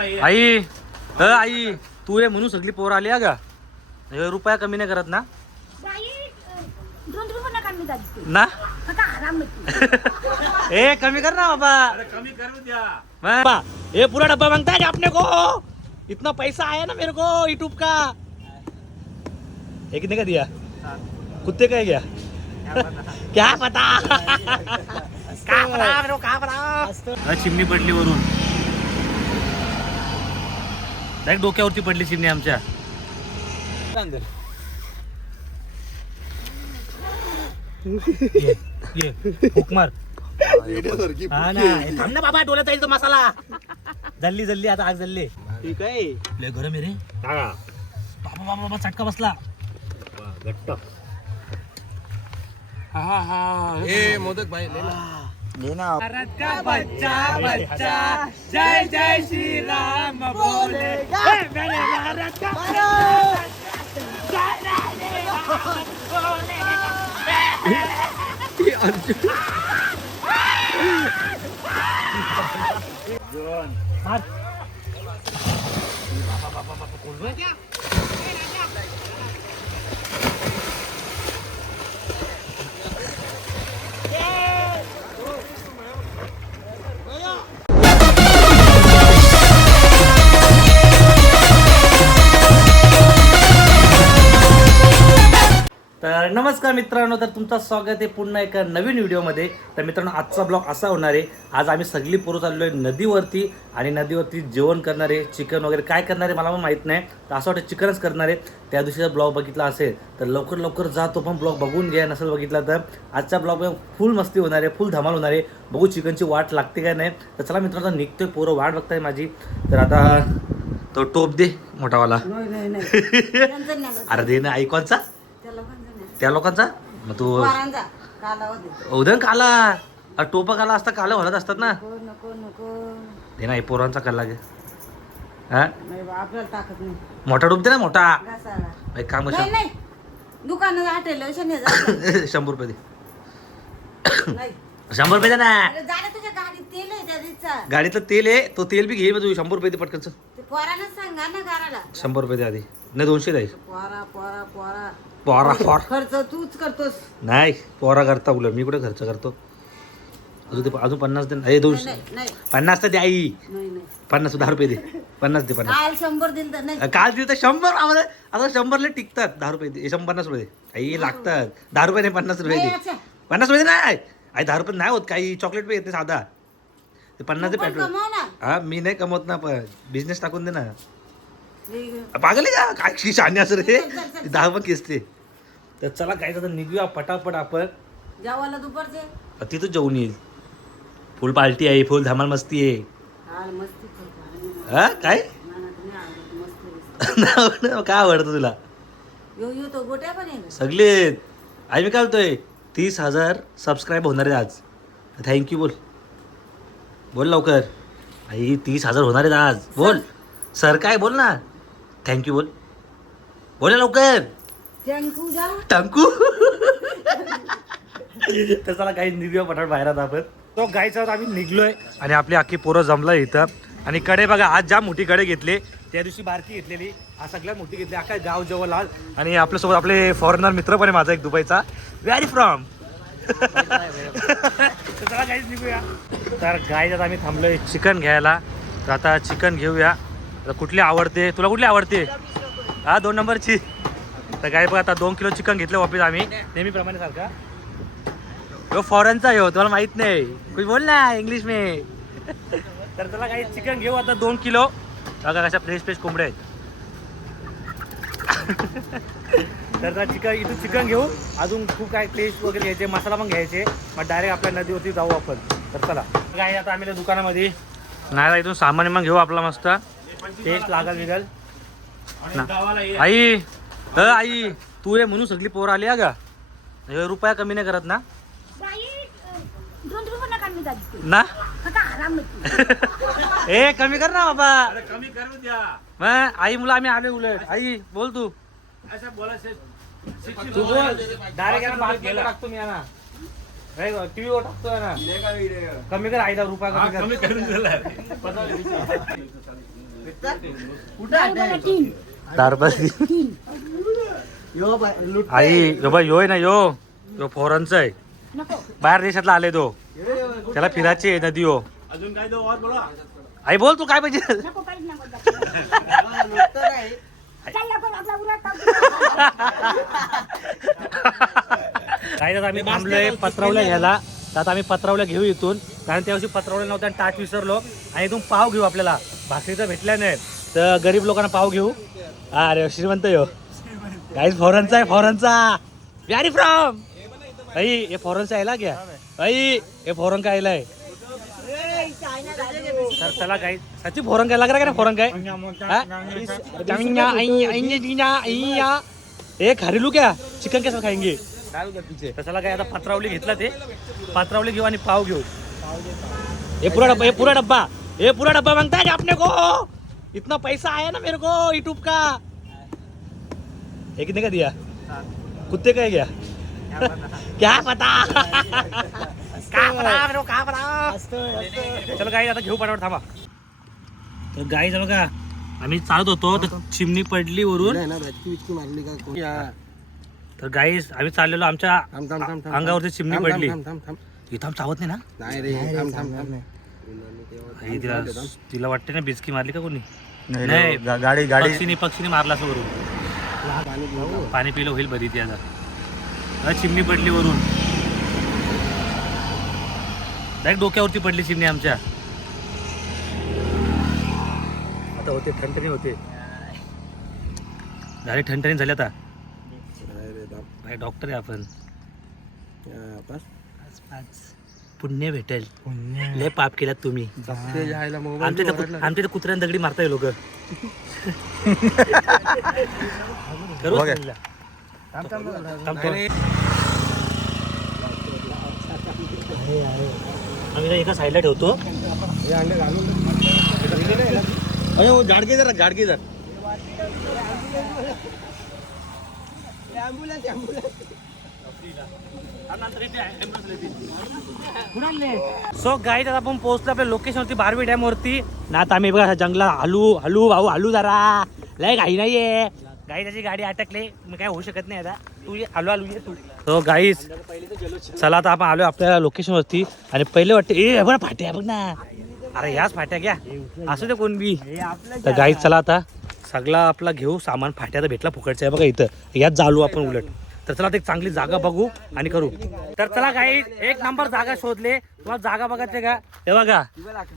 आई अ आई तू ये म्हणून सगळी पोरं आली हा का हे रुपया कमी नाही करत ना? ना? ए कमी कर ना बाबा. कमी करू द्या. बाबा ये पूरा डब्बा मांगता है अपने को. इतना पैसा आया ना मेरे को यूट्यूब का. ये कितने का दिया? कुत्ते का है क्या? क्या पता? क्या पता मेरे को क्या पता? चिमणी पडली वरून. डायरेक्ट डोक्यावरती पडली चिमणी आमच्या. ये, ये, हुक मार. हा ना हे थांब ना बाबा डोळ्यात जाईल तो मसाला. जल्ली जल्ली आता आग जल्ली. ठीक आहे. लय गरम आहे रे. बाबा बाबा बाबा चटका बसला. घट्ट. ए मोदक भाई ले ना जय जय श्री राम बोले मार तर नमस्कार मित्रांनो तर तुमचं स्वागत आहे पुन्हा एका नवीन व्हिडिओमध्ये. तर मित्रांनो आजचा ब्लॉग असा होणार आहे आज आम्ही सगळी पोरं चाललो आहे नदीवरती आणि नदीवरती जेवण करणार आहे चिकन वगैरे काय करणार आहे मला पण माहीत नाही तर असं वाटतं चिकनच करणार आहे. त्या दिवशीचा ब्लॉग बघितला असेल तर लवकर लवकर जा तो पण ब्लॉग बघून घ्या. नसेल बघितला तर आजच्या ब्लॉगमध्ये फुल मस्ती होणार आहे फुल धमाल होणार आहे. बघू चिकनची वाट लागते काय नाही. तर चला मित्रांनो निघतोय पोरं वाट बघताय माझी. तर आता तो टोप दे मोठावाला. अरे दे ना ऐकॉनचा त्या लोकांचं? नाही. मग तू कालावधी उदन काला. टोपा काला असता काला हलत असतात ना. नको नको नको. दे ना हे पोरांचा काला हा? नाही बा, आपल्याला नाही. मोठा दे ना मोठा. एक काम नाही नाही. दुकानात जा शंभर रुपये दे. नाही. शंभर रुपये दे ना. अरे जाणे तुझ्या गाडीत तेल आहे त्या दिवसा गाडीतलं तेल आहे तो तेल बी घे मग तू शंभर रुपये दे पटकन चल. ते पोरानं सांगा ना घराला. शंभर रुपये दे आधी. नाही दोनशे द्यायचे पोरा पोरा पोरा. पोरा पोर. खर्च तूच करतोस. नाही पोरा करता उलट. मी कुठे खर्च करतो? अजून ते अजून पन्नास दे दोनशे नाही नाही पन्नास तर दे आई. नाही नाही. पन्नास दहा रुपये दे. पन्नास दे पन्नास. काल शंभर दिल तर नाही. काल तिथं शंभर. आम्हाला आता शंभरला टिकतात. दहा रुपये दे. शंभर पन्नास रुपये दे. आई लागतात. दहा रुपये नाही पन्नास रुपये नाही, दे. अच्छा. पन्नास रुपये दे नाही आई दहा रुपये नाही होत. काही चॉकलेट पण येते साधा. ते पन्नास दे पण पेट्रोल कमाव ना. हा मी नाही कमवत ना पण बिझनेस टाकून दे ना. वेगळं. पागल आहे का? काय शी शाने असं रे दहा पण केसते तर चला काय आता निघूया पटापट आपण. जेवायला दुपारचे? तिथं जेवून येईल. फुल पार्टी आहे फुल धमाल मस्ती आहे. हाल मस्ती करतो हा काय? मला तर नाही आवडत मस्ती काय आवडतं तुला? तो गोट्या पण सगळे आई मी काय बोलतोय? तीस हजार सबस्क्राईब होणार आहे आज. थँक्यू बोल. बोल लवकर. आई तीस हजार होणार आहेत आज. बोल. सर. काय? बोल ना. थँक्यू बोल. बोल ना लवकर. टांकू? तर चला काही निघूया पटापट बाहेर आता आपण तो गायचा आम्ही निघलोय आणि आपली अख्खी पोरं जमलं इथं. आणि कडे बघा आज ज्या मोठी कडे घेतले त्या दिवशी बारकी घेतलेली. आज सगळ्यात मोठी घेतली अख्खा गाव जवळ आल आणि आपल्यासोबत आपले फॉरेनर मित्र पण आहे माझा एक दुबईचा. व्हेरी फ्रॉम चला गाईच निघूया. तर गाय आता आम्ही थांबलोय चिकन घ्यायला. तर आता चिकन घेऊया. आता कुठली आवडते? तुला कुठली आवडते? हा दोन नंबरची. तर काय बघा आता दोन किलो चिकन घेतलं वापस आम्ही. नेहमीप्रमाणे सारखा. हो फॉरेनचा हो तुम्हाला माहीत नाही. कुछ बोल ना इंग्लिश में. तर त्याला काही चिकन घेऊ आता दोन किलो. बघा कशा फ्रेश फ्रेश कोंबड्या आहेत. तर त्या चिकन इथून चिकन घेऊ. अजून खूप काय टेस्ट वगैरे घ्यायचे मसाला पण घ्यायचे. मग डायरेक्ट आपल्या नदीवरती जाऊ आपण. तर चला. काय आता आम्ही दुकानामध्ये. नाही इथून सामान मग घेऊ आपला मस्त. टेस्ट लागल बिगल. आई! अ आई तू ये म्हणून सगळी पोरं आली हा का हे रुपया कमी नाही करत ना? ना? ए कमी कर ना बाबा. अरे कमी करू द्या. मग आई मुलं आम्ही आले उलट. आई बोल तू. असं बोलायचं शिक्षित तू बोल. डायरेक्ट टाकतो मी ना टीव्ही वर टाकतोय ना. कमी कर आईला रुपया हा, कमी कर कमी आई यो बाई यो आहे ना यो. यो फॉरनचा आहे. बाहेर देशातला आले तो. त्याला फिरायची आहे नदी हो. अजून काय तो और बोला. आई बोल तू काय पाहिजे? काय आम्ही थांबलोय पत्रावल्या घ्यायला. तर आता आम्ही पत्रावल्या घेऊ इथून. कारण त्या दिवशी पत्रावल्या नव्हत्या आणि टाच विसरलो. आणि इथून पाव घेऊ आपल्याला. भाकरी तर भेटल्या नाही तर गरीब लोकांना पाव घेऊ. हा अरे श्रीमंत यो काहीच फॉरनचा आहे फॉरनचा व्यारी फ्रॉम आई हे फॉरनचा आहे घ्या आई हे फॉरन काय आहे? तर त्याला काय सची फॉरन काय लागला का ना फॉरन काय? हा? क्या? चिकन कैसा खाएंगे? तर त्याला काय आता पत्रावली घेतला ते. पत्रावली घेऊ आणि पाव घेऊ. ये पूरा डब्बा ये पूरा डब्बा. ये पूरा डब्बा मांगता है आपने को? इतना पैसा आया ना मेरे को यूट्यूब का। ये कितने का दिया? कुत्ते का है क्या? क्या पता? क्या पता मेरे को क्या पता? चलो गाई आता घेऊ पटापट थांबा। तर गाई जवळ का? आम्ही चालत होतो तर चिमणी पडली वरून। मारली का तर गाई आम्ही चाललेलो आमच्या अंगावरती चिमणी पडली. इथं चावत नाही ना? नाही रे आई तिला तिला वाटते ना बिस्की मारली का कोणी? नाही. गा- गाडी गाडी पक्षीने पक्षीने मारला असं वरून. पाणी पिलं होईल बरी ती आता. चिमणी पडली वरून. डायरेक्ट डोक्यावरती पडली चिमणी आमच्या. आता होते ठणठणी होते. झाले ठणठणी झाले आता. भाई डॉक्टर आहे आपण. पुण्य भेटेल. लय पाप केलात तुम्ही. आमच्या इथं कुत- आमच्या इथं कुत्र्यानं दगडी मारताय लोक. बघा. आम्ही एका साईडला ठेवतो. अरे वो झाडके जरा झाडके जर. सो गाई आता आपण पोहोचलो आपल्या लोकेशन वरती बारवी डॅम वरती. ना आता आम्ही बघा जंगला हलू हलू भाऊ हलू जरा. लय घाई नाहीये. गाई त्याची गाडी अटकली. मी काय होऊ शकत नाही आता. तू ये हलू हलू ये तू. हो गाईस चला आता आपण आलो आपल्या लोकेशन वरती. आणि पहिले वाटते ए हे फाट्या बघ ना. अरे ह्याच फाट्या घ्या. असू दे कोण बी. तर गाईस चला आता सगळा आपला घेऊ सामान. फाट्या तर भेटला फुकटचा आहे बघा इथं. यात जालू आपण उलट. तर चला ते चांगली जागा बघू आणि करू. तर चला काही एक नंबर जागा शोधले. तुम्हाला जागा बघायचे का? हे बघा.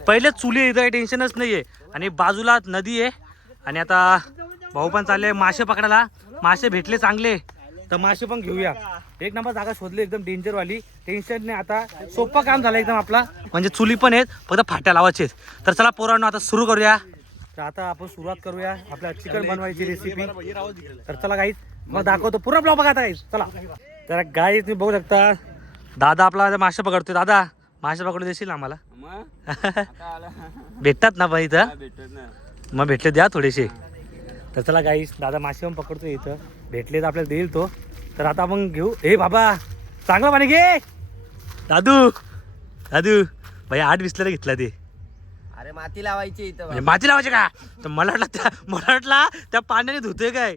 पहिले चुली इथं काही टेन्शनच नाहीये. आणि बाजूला नदी आहे. आणि आता भाऊ पण चालले मासे पकडायला. मासे भेटले चांगले. तर मासे पण घेऊया. एक नंबर जागा शोधली एकदम डेंजरवाली टेन्शन नाही आता. सोपं काम झालं एकदम आपला. म्हणजे चुली पण आहेत फक्त फाट्या लावायचे आहेत. तर चला पोरांना आता सुरू करूया. तर आता आपण सुरुवात करूया. आपल्या चिकन बनवायची रेसिपी तर चला काहीच मग दाखवतो. पुरा ब्लॉग बघा आता गाईच चला. तर गाईच तुम्ही बघू शकता दादा आपला आता मासे पकडतोय. दादा मासे पकडू देशील आम्हाला? भेटतात ना बाई इथं? मग भेटले द्या थोडेसे. तर चला गाईस दादा मासे पण पकडतोय इथं. भेटले तर आपल्याला देईल तो. तर आता आपण घेऊ. ए बाबा चांगलं पाणी घे. दादू दादू भाई आठ बिसलेला घेतला ते. अरे माती लावायची इथं म्हणजे माती लावायची का? तर मला वाटलं त्या मला वाटला त्या पाण्याने धुतोय काय?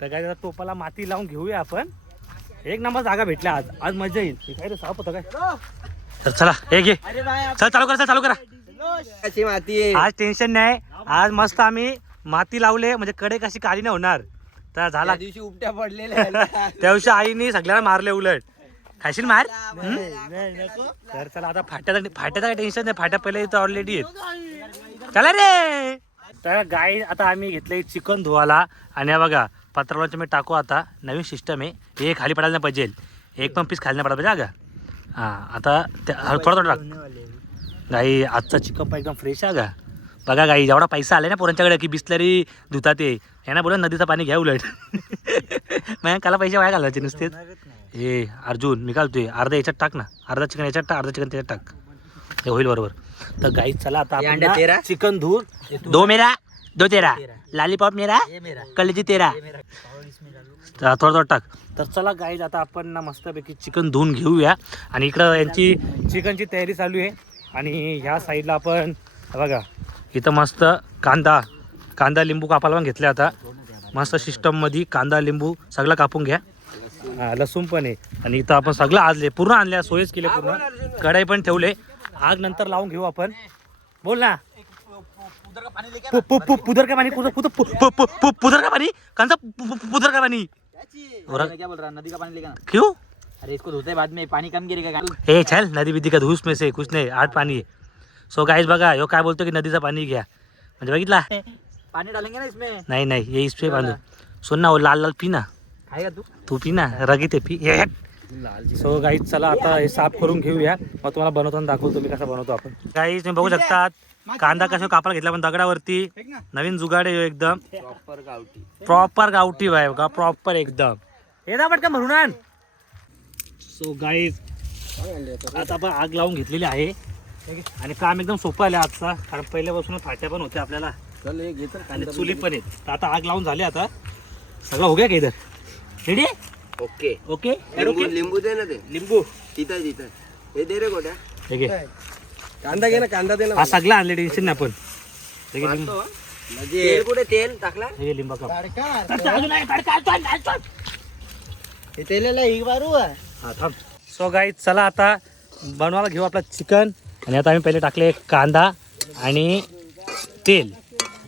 तर काय त्याला टोपाला माती लावून घेऊया आपण. एक नंबर जागा भेटल्या आज. आज मजा येईल. काय रे साप होतं काय? तर चला हे घे. चल चालू करा चल चालू करा. माती आज टेन्शन नाही. आज मस्त आम्ही माती लावले. म्हणजे कडे कशी काळी नाही होणार. तर झाला. दिवशी उपट्या पडलेल्या त्या दिवशी आईने सगळ्यांना मारले उलट. खाशील मार? तर चला आता फाट्याचा फाट्याचा काही टेन्शन नाही. फाट्या पहिले इथं ऑलरेडी आहेत. चला रे! तर गाई आता आम्ही घेतलंय चिकन धुवाला. आणि बघा पत्रावरचं मी टाकू आता. नवीन सिस्टम आहे. हे खाली पडायला नाही पाहिजे. एक पण पीस खाली नाही पडायला पाहिजे का? हां आता त्या थोडा थोडा टाक. गाई आजचा चिकन पण एकदम फ्रेश आहे का? बघा गाई जेवढा पैसा आला ना पोरांच्याकडे की बिस्लरी धुतात ते. यांना बोला नदीचं पाणी घ्या उलट. मग काला पैसे वाया घालायचे नुसतेच. हे अर्जुन मी घालतोय अर्धा याच्यात टाक ना. अर्धा चिकन याच्यात टाक अर्धा चिकन त्याच्यात टाक. हे होईल बरोबर. तर गाई चला आता? चिकन धुवून दो मेरा. दो तेरा। लॉलीपॉप मेरा कलेजी तेरा। तर थोडं थोडं टाक. तर चला गाईज आता आपण ना मस्तपैकी चिकन धुवून घेऊया. आणि इकडं यांची चिकनची तयारी चालू आहे. आणि ह्या साईडला आपण हे बघा इथं मस्त कांदा कांदा लिंबू कापायला पण घेतले आता. मस्त सिस्टममध्ये कांदा लिंबू सगळं कापून घ्या. हा, लसूण पण आहे. आणि इथं आपण सगळं आणले पूर्ण आणल्या सोयच केले पूर्ण. कढाई पण ठेवले. आग नंतर लावून घेऊ आपण. बोल ना. पु- पु- पु- पुदर का पाणी पुदर पुदर पु- पु- पु- पु- पुदर का पाणी? कांचा पु- पु- पुदर का पाणी. और- क्या बोल रहा? नदी का पानी लेगा ना क्यों? अरे इसको धोते बाद में पानी कम गिरेगा ए चल नदी बिदी का धूस में से कुछ नाही आठ पाणी सो गाईज बघा ह्यो काय बोलतो की नदीचं पाणी घ्या. म्हणजे बघितला? पानी डालेंगे ना इसमें? नाही नाही ये इस पे बांधू सुन ना वो लाल लाल पी ना. खाएगा तू? तू पी ना रगी ते पी. ये सो गाईज चला आता हे साफ करून घेऊया. मग तुम्हाला बनवताना दाखवतो मी कसं बनवतो आपण. गाईज तुम्ही बघू शकतात. कांदा कशा कापायला घेतला पण दगडावरती. नवीन जुगाड आहे ह्यो एकदम. प्रॉपर गावठी. प्रॉपर गावठी आहे का प्रॉपर एकदम. हे ना पटकन भरून आण. सो गाईज आता आपण आग लावून घेतलेली आहे. आणि काम एकदम सोपं आलं आजचा कारण पहिल्यापासून फाट्या पण होत्या आपल्याला. चल ये घे आणि चुली पण आहेत. तर आता आग लावून झाली आता. सगळं हो गया का इधर? रेडी ओके ओके लिंबू लिंबू दे ना ते. लिंबू. तिथं तिथं हे दे रे गोट्या. हे घे. कांदा घे ना कांदा दे हा सगळं आणले टेन्शन नाही आपण. हे घे लिंबू. तेल कुठे तेल टाकला? हे घे लिंबा काप. हा थांब. सो गाई चला आता बनवायला घेऊ आपला चिकन. आणि आता आम्ही पहिले टाकले कांदा आणि तेल.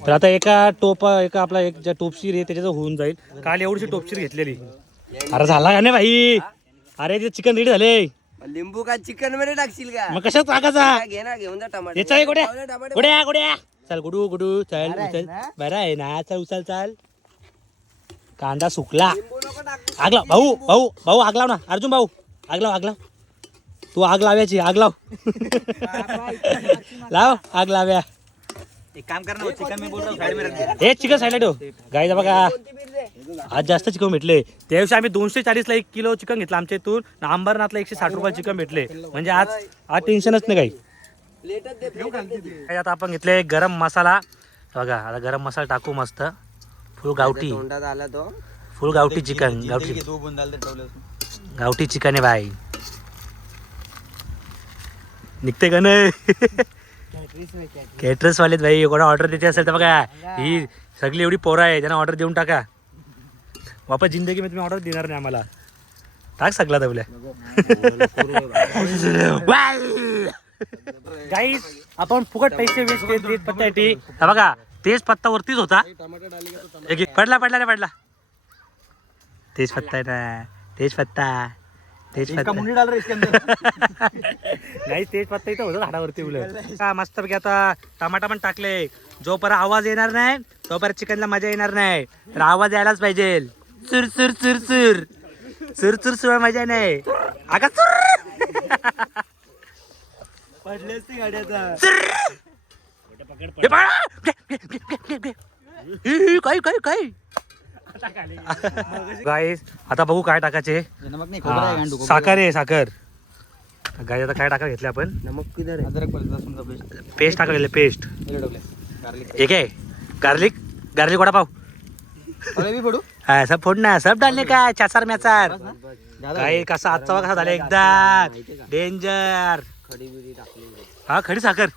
तर आता एका टोपा एका आपला एक ज्या टोपशीर आहे त्याच्याचं होऊन जाईल. काल एवढीशी टोपशीर घेतलेली. अरे झाला का नाही भाई? अरे ते चिकन रेडी झाले. लिंबू का चिकनमध्ये टाकशील का? मग कशात टाकायचा? घे ना घेऊन जा टमाटर याचा गोड्या. टमाटर गोड्या गोड्या. चल गुडू गुडू. चल उचल. बरं आहे ना? चल उचल चाल. कांदा सुकला. लिंबू नको टाकू. आग लाव. भाऊ भाऊ भाऊ आग लाव ना. अर्जुन भाऊ आग लाव आग लाव. तू आग लावायची आग लाव. लाव आग लाव्या. एक काम कर ना चिकन में बोल रहा हूँ साइड में रख दे हे चिकन साईडला ठेव. गाईचा बघा. आज जास्त चिकन भेटले. त्या दिवशी आम्ही दोनशे चाळीसला एक किलो चिकन घेतलं आमच्या इथून. आणि अंबरनाथला एकशे साठ रुपये चिकन भेटले. म्हणजे आज आज टेन्शनच नाही काही. आता आपण घेतले गरम मसाला. बघा आता गरम मसाला टाकू मस्त. फुल गावठी. तोंडात आला तो फुल गावठी चिकन गावठी गावठी चिकन आहे भाई. निघते का नाही? कॅटरस वालेत भाई. कोणा ऑर्डर द्यायची असेल तर बघा. ही सगळी एवढी पोरं आहे. त्यांना ऑर्डर देऊन टाका. वापस जिंदगी मध्ये तुम्ही ऑर्डर देणार नाही आम्हाला. टाक सगळा तबल्या गाईस आपण फुकट पैसे वेस्ट केले तेज पत्त्यासाठी. हा बघा तेज पत्ता वरतीच होता. एक एक पडला पडला नाही पडला. तेज पत्ता आहे ना. तेज पत्ता. तेज पत्ता. डाल रहे इसके अंदर. नाही तेज पत्ता इथं होतं झाडावरती उलट. का मस्त आता टमाटा पण टाकले. जोपर्यंत आवाज येणार नाही तोपर्यंत चिकनला मजा येणार नाही. तर आवाज यायलाच पाहिजे. चुर चुर चुर चुर. चुर चुर शिवाय मजा नाही. आगा चुर. गाड्याचा. हे, काय काय काय? गाईस आता बघू काय टाकायचे. नमक नाही हा, साखर आहे साखर. गाई आता काय टाका घेतले आपण? नमक किधर है अदरक लहसुन का पेस्ट पेस्ट टाकलेले पेस्ट गार्लिक एक है गार्लिक गार्लिक वड़ा पाव अरे भी पडू? हा सब फोडना सब डालने का चाचार म्याचार. काय कसा आजचा कसा झाला एकदा. डेंजर. खडी बिडी टाकली हा खडी साखर.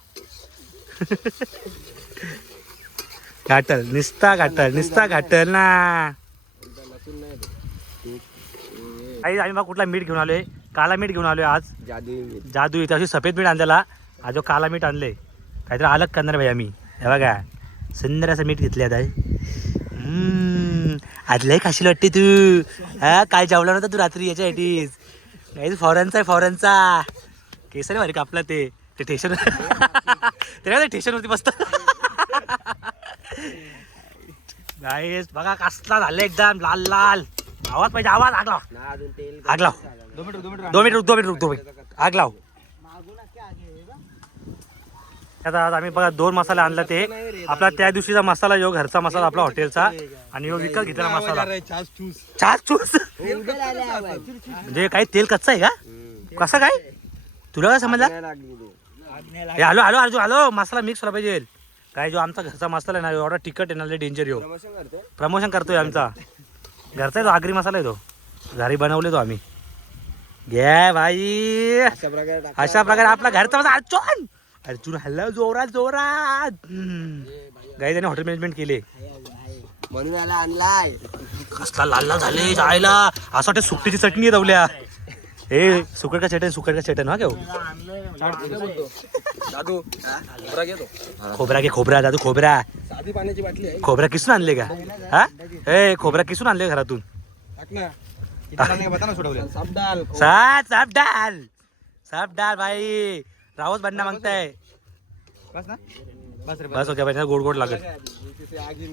घाटल निस्ता घाटल निस्ता घाटल ना. आई आम्ही बघ कुठला मीठ घेऊन आलोय. काला मीठ घेऊन आलोय आज. मीठ. जादू इथे अशी सफेद मीठ आणलेला. हा जो काला मीठ आणले काहीतरी अलग करणार भाई आम्ही. हे बघा. सुंदर असं मीठ घेतले आता. हम्म, आज लय खाशील वाटते तू. हा काय जेवला नव्हता तू रात्री याच्यासाठीच. नाही फॉरेनचा आहे फॉरेनचा. केसर भारी कापला ते. ते ठेशन ते काय ठेशन होती मस्त गाईस बघा कसला झालं एकदम लाल लाल. आवाज पाहिजे आवाज आग लाव. ना अजून तेल आग लाव. दोन मिनिट दोन मिनिट दोन मिनिट दोन मिनिट. आग लाव. आता आज आम्ही बघा दोन मसाले आणला ते. आपला त्या दिवशीचा मसाला यो घरचा मसाला आपला हॉटेलचा. आणि यो विकत घेतलेला मसाला. छास चूस म्हणजे काही तेल कच्चा आहे का? कसं काय? तुला काय समजला? हे हॅलो हॅलो अर्जू हॅलो. मसाला मिक्स व्हायला पाहिजे. काय जो आमचा घरचा मसाला आहे ना एवढा तिखट आहे ना डेंजर यो. प्रमोशन करतो प्रमोशन करतोय आमचा. घरचा आहे तो आगरी मसाला आहे तो. घरी बनवले तो आम्ही. घे भाई अशा प्रकारे टाक. अशा प्रकारे आपला घरचा मसाला अर्जुन हल्ला जोरात जोरात. गाई त्याने हॉटेल मॅनेजमेंट केले. म्हणून याला आणलाय. कसला लाल लाल झाले जायला. असं वाटतं सुकटीची चटणी रवल्या हे सुकट का चटण सुकट का चटण हा घेऊ. दादू खोबरा घेतो खोबरा घे खोबरा दादू खोबरा. साधी पाण्याची बाटली आहे. खोबरा किसून आणले का? हा? ए खोबरा किसून आणले घरातून? टाक ना. बताना सोडवले. साप डाल साप डाल. साप डाल भाई रावत बनना मागताय. बस ना. बस रे बस. ओके भाई गोड गोड लागत आगी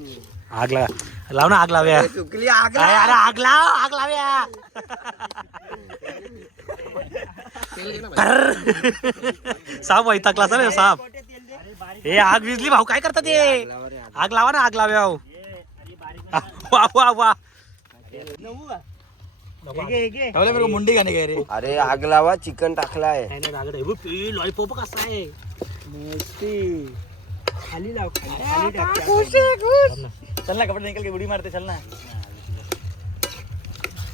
लागा लाव ना आग लाव्या. चुकली आग अरे अरे आग लाव आग लाव्या. कर्र. साप वैतागला सर साप. हे आग विजली भाऊ काय करतात ते आग लावा ना आग लाव्या हो. वा वा वा. ठेवले मेरे को मुंडी गाणे काय रे अरे आग लावा चिकन टाकलाय. लॉलीपॉप कसा आहे? खाली लाव चल ना. कपडे निकल के उडी मारते चल ना.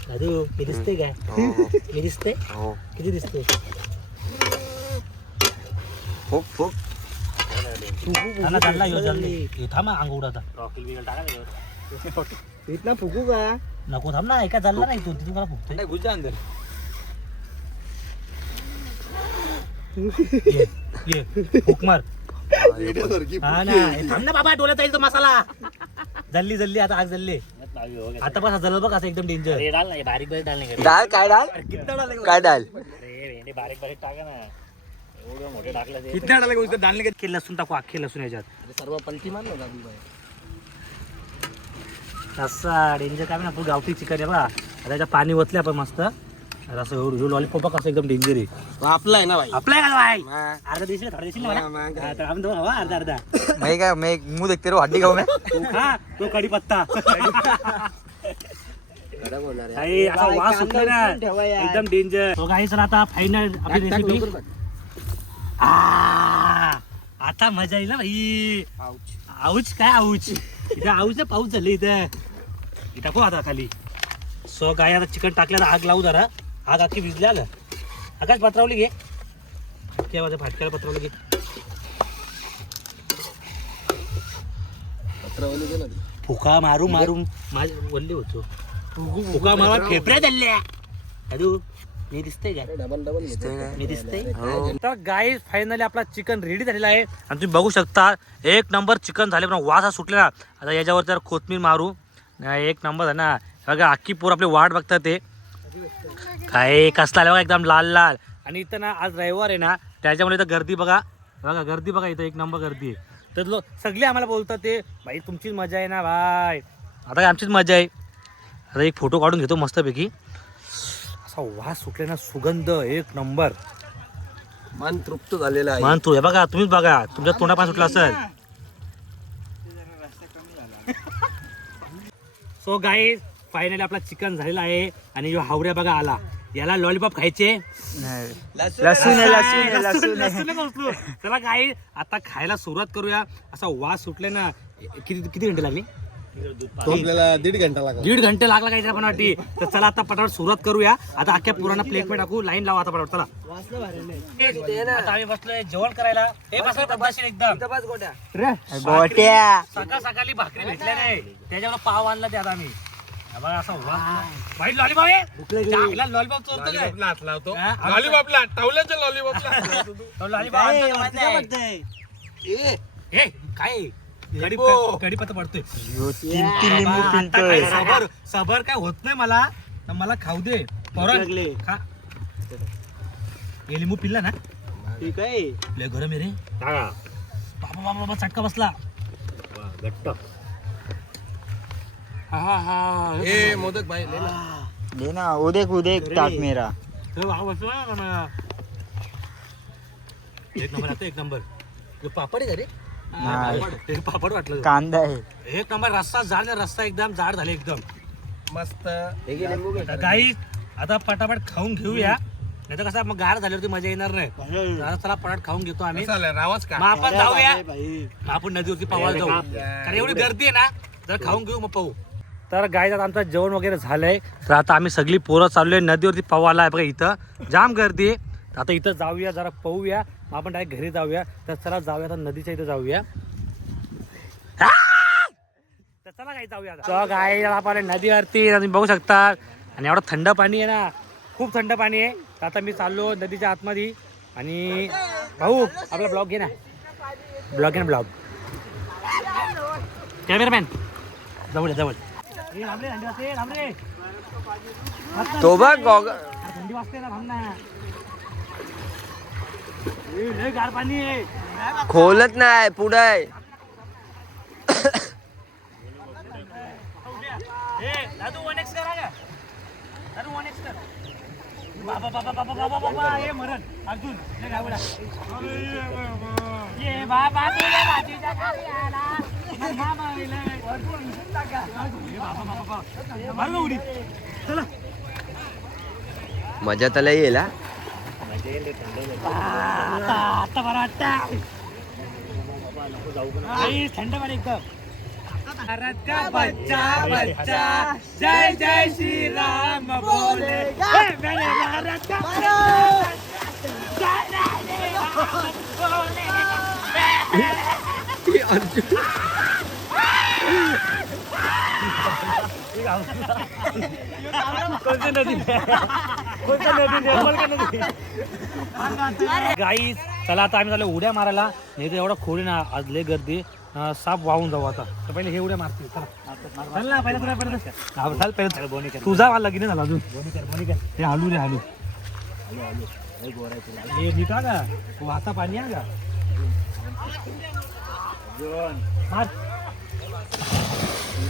दादू हे दिसते काय हे दिसते किती दिसते फुक फुक. चालला चालला ह्यो चालले थांबा अंग उडाता इथला फुकू का? नको थांब ना एका चालला नाही तू तिथून मला फुकते घुस जा अंदर. ये ये मार. हा ना हे थांब ना बाबा डोळ्यात जाईल तो मसाला. जल्ली जल्ली आता आग जल्ली आता बस जल बघ असं एकदम डेंजर डाल ना बारीक बारीक डाल नाही डाल काय डाल? काय डाल? बारीक बारीक टाका ना. एवढं मोठे टाकलं कितना डाले लसूण टाकू अख्खे लसूण याच्यात. सर्व पलटी मार असा डेंजर काय ना आपण गावठी चिकन आहे बा आता त्याच्यात पाणी ओतले आपण मस्त. आता असं ह्यो लॉलीपॉप कसं एकदम डेंजर आहे. आपला आहे ना भाई? आपलं आहे का भाई? हाँ। अर्धा देशील थोडा देशील ना हाँ, मला हाँ, हा, तर आपण दोघं हवा अर्धा अर्धा. मैं क्या मैं मुंह देखते रहो हड्डी खाऊ मैं तू खा तो कडी पत्ता. काही असा वास सुटला ना. एकदम डेंजर तो काही सर आता फायनल आपली रेसिपी आता मजा येईल ना भाई. आऊच काय आऊच इथं आऊच ना पाऊस झाले इथं. टाकू आता खाली. सो काय आता चिकन टाकल्याला आग लावू जरा. आग अख्खी भिजली आग. आकाश पत्रावली घे. अख्खी माझ्या फाटक्याला पत्रावली घे. फुका मारू मारू. माझे वल्ले होतो. फुका मारू फेफऱ्या दल्ल्या अरे मी दिसतंय काय? डबल डबल मी दिसतंय? तर गाय फायनली आपला चिकन रेडी झालेला आहे. आणि तुम्ही बघू शकता एक नंबर चिकन झाले पण वास हा सुटलेला आता याच्यावर जर कोथमीर मारू. नाही, एक नंबर आहे ना. बघा अख्खी पोर आपली वाट बघतात ते. काय कसला आला बघा एकदम लाल लाल. आणि इथं ना आज रविवार आहे ना त्याच्यामुळे इथं गर्दी बघा. बघा गर्दी बघा इथं एक नंबर गर्दी आहे. तर सगळे आम्हाला बोलतात ते भाई तुमचीच मजा आहे ना भाई. आता काय आमचीच मजा आहे. आता एक फोटो काढून घेतो मस्तपैकी. असा वास सुटले ना सुगंध एक नंबर. मन तृप्त झालेला आहे. मान तू हे बघा तुम्हीच बघा तुमच्या तोंडा सुटला असेल. सो गाई फायनली आपला चिकन झालेला आहे आणि जो हावऱ्या बघा आला याला लॉलीपॉप खायचे. लसूण आहे, लसूण आहे, लसूण आहे. लसूण नका उचलू. चला गाई आता खायला सुरुवात करूया. असा वास सुटले ना. किती किती घंटे लागले? दीड घंटा लागला. दीड घंटे लागला काही पण वाटी तर चला आता पटापट सुरुवात करूया. आता अख्ख्या पुराणा प्लेटमध्ये टाकू. लाईन लावा आता पटापट. चला. आता आम्ही बसलोय जेवण करायला. हे बसलोय पद्धतशीर एकदम. गोट्या. सकाळ सकाळी भाकरी भेटल्या नाही. त्याच्यावर पाव आणला त्यात आम्ही. हा बघा असा वास. वाईट लॉलीपॉप आहे? चांगला लॉलीपॉप चोरतो काय हा? लॉलीपॉपला टावल्याच्या लॉलीपॉपला तो. लॉलीपॉप आणतो का? हे काय कडी कढीपत्ता पडतोय. बाबा, आता काय सबर सबर काय होत नाही मला. तर मला खाऊ दे. पोरं, खा हे लिंबू पिल्ला ना. ठीक आहे. लय गरम आहे रे. बाबा बाबा बाबा चटका बसला. घट्ट. हा हा हा. ए मोदक भाई ले ना. दे ना उदेक उदेक ताक मेरा. हे बाबा बसला ना मला. एक नंबर आता एक नंबर. हे पापड आहे का रे? नाही. हे पापड. वाटलं कांदा आहे. एक नंबर रस्सा झाड रस्सा एकदम जाड झाले एकदम. मस्त. हे घे लिंबू घे. तर काही आता पटापट खाऊन घेऊया. नाही तर कसं मग गार झाल्यावरती मजा येणार नाही. जरा चला पटाट खाऊन घेतो आम्ही. रावाच का? मग आपण जाऊया. मग आपण नदीवरती पवायला जाऊ. कारण एवढी गर्दी आहे ना जर खाऊन घेऊ मग पाहू. तर गाय आमचं जेवण वगैरे झालंय. तर आता आम्ही सगळी पोरं चाललोय नदीवरती पवायला बघा इथं जाम गर्दी आहे. आता इथं जाऊया जरा पाहूया. मग आपण डायरेक्ट घरी जाऊया. तर चला जाऊया आता नदीच्या इथे जाऊया. तर चला काही जाऊया काय आपण नदीवरती तुम्ही बघू शकता आणि एवढं थंड पाणी आहे ना. खूप थंड पाणी आहे. आता मी चाललो नदीच्या आतमध्ये. आणि भाऊ आपला ब्लॉग घे ना. ब्लॉग घे ना ब्लॉग. कॅमेरामॅन जवळ जवळ तो बघ गॉग थंडी वाजते ना थांब ना. ए, लय गार पाणी आहे. खोलत नाही पुढे दादू वन एक्स करा दादू वन एक्स कर. बाबा बाबा बाबा बाबा बाबा ये मरण अजून हे गावडा ये बाबा भाजीच्या खाली आला ए, बाबा बाबा उडी चला मजा तर येईल हा. आता आता बरं वाटतं थंड पाणी एकदम भारत का बच्चा बच्चा? जय जय श्री राम बोले हे मेरे भारत का जय जय श्री राम बोले. कोणती नदी कोणत्या नदी निर्मल का नदी गाई चला आता आम्ही झालो उड्या मारायला. नाही तर एवढा खोली ना आज लय गर्दी. साप वाहून जाऊ आता. तर पहिले हे उड्या मारतील चला. चल पहिले तुला पहिले हा, चाल पहिले तुझा मला लगीन झाला अजून? हे हलू रे हलू हे नीट हा का? वाहता पाणी आहे का? मार.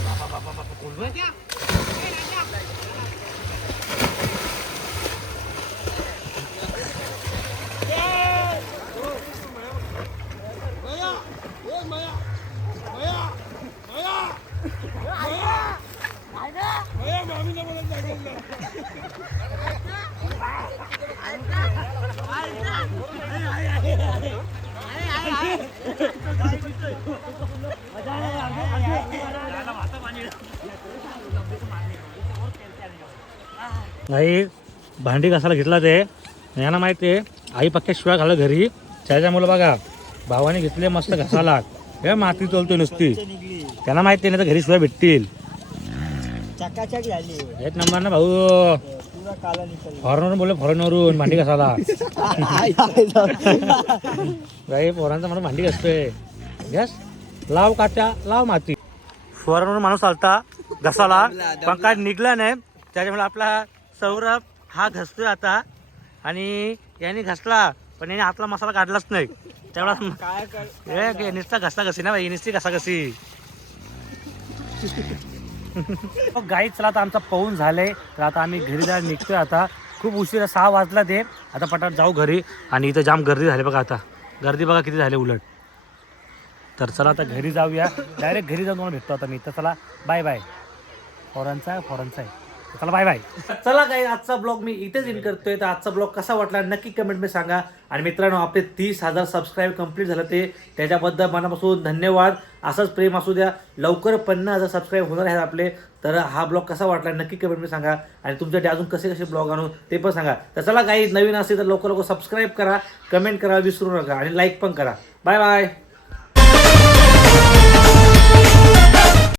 बाबा, बाबा, बाबा, कोण नाही भांडी घासायला घेतला ते. यांना माहिती आहे आई पक्क्या शिवाय घालं घरी. त्याच्यामुळे बघा भावाने घेतले मस्त घासाला हे माती तोलतोय नुसती. त्यांना माहिती नाही तर घरी शिवाय भेटतील. चकाचक झाली एक नंबर ना भाऊ. पुरा काला निकल. फॉरेनवरून बोलले फॉरेनवरून भांडी घासायला. बाई पोरांचा म्हणून भांडी घासतोय. घ्यास लाव काट्या लाव माती. फॉरेनवरून माणूस आलता घसाला पण काय निघला नाही. त्याच्यामुळे आपला सौरभ हा घसतोय आता. आणि याने घसला पण याने आतला मसाला काढलाच नाही. घे, नुसता घसा घसी ना बाई नुसती घसा घसी गाईच चला आता आमचा पाऊन झालंय. तर आता आम्ही घरी जायला निघतोय आता. खूप उशिरा सहा वाजला ते. आता पटात जाऊ घरी. आणि इथं जाम गर्दी झाली बघा आता. गर्दी बघा किती झाली उलट. तर चला आता घरी जाऊया. डायरेक्ट घरी जाऊन तुम्हाला भेटतो आता मी. तर चला बाय बाय फॉरनचा आहे फॉरनचा आहे. चला बाय बाय चला काय आजचा ब्लॉग मी इथेच इन करतोय. तर आजचा ब्लॉग कसा वाटला नक्की कमेंटमध्ये सांगा. आणि मित्रांनो आपले तीस हजार सबस्क्राईब कंप्लीट झालं ते. त्याच्याबद्दल मनापासून धन्यवाद. असंच प्रेम असू द्या. लवकर पन्नास हजार सबस्क्राईब होणार आहेत आपले. तर हा ब्लॉग कसा वाटला नक्की कमेंटमध्ये सांगा. आणि तुमच्यासाठी अजून कसे कसे ब्लॉग आणू ते पण सांगा. तर चला काही नवीन असेल तर लवकर लवकर सबस्क्राईब करा. कमेंट करा विसरू नका. आणि लाईक पण करा. Bye bye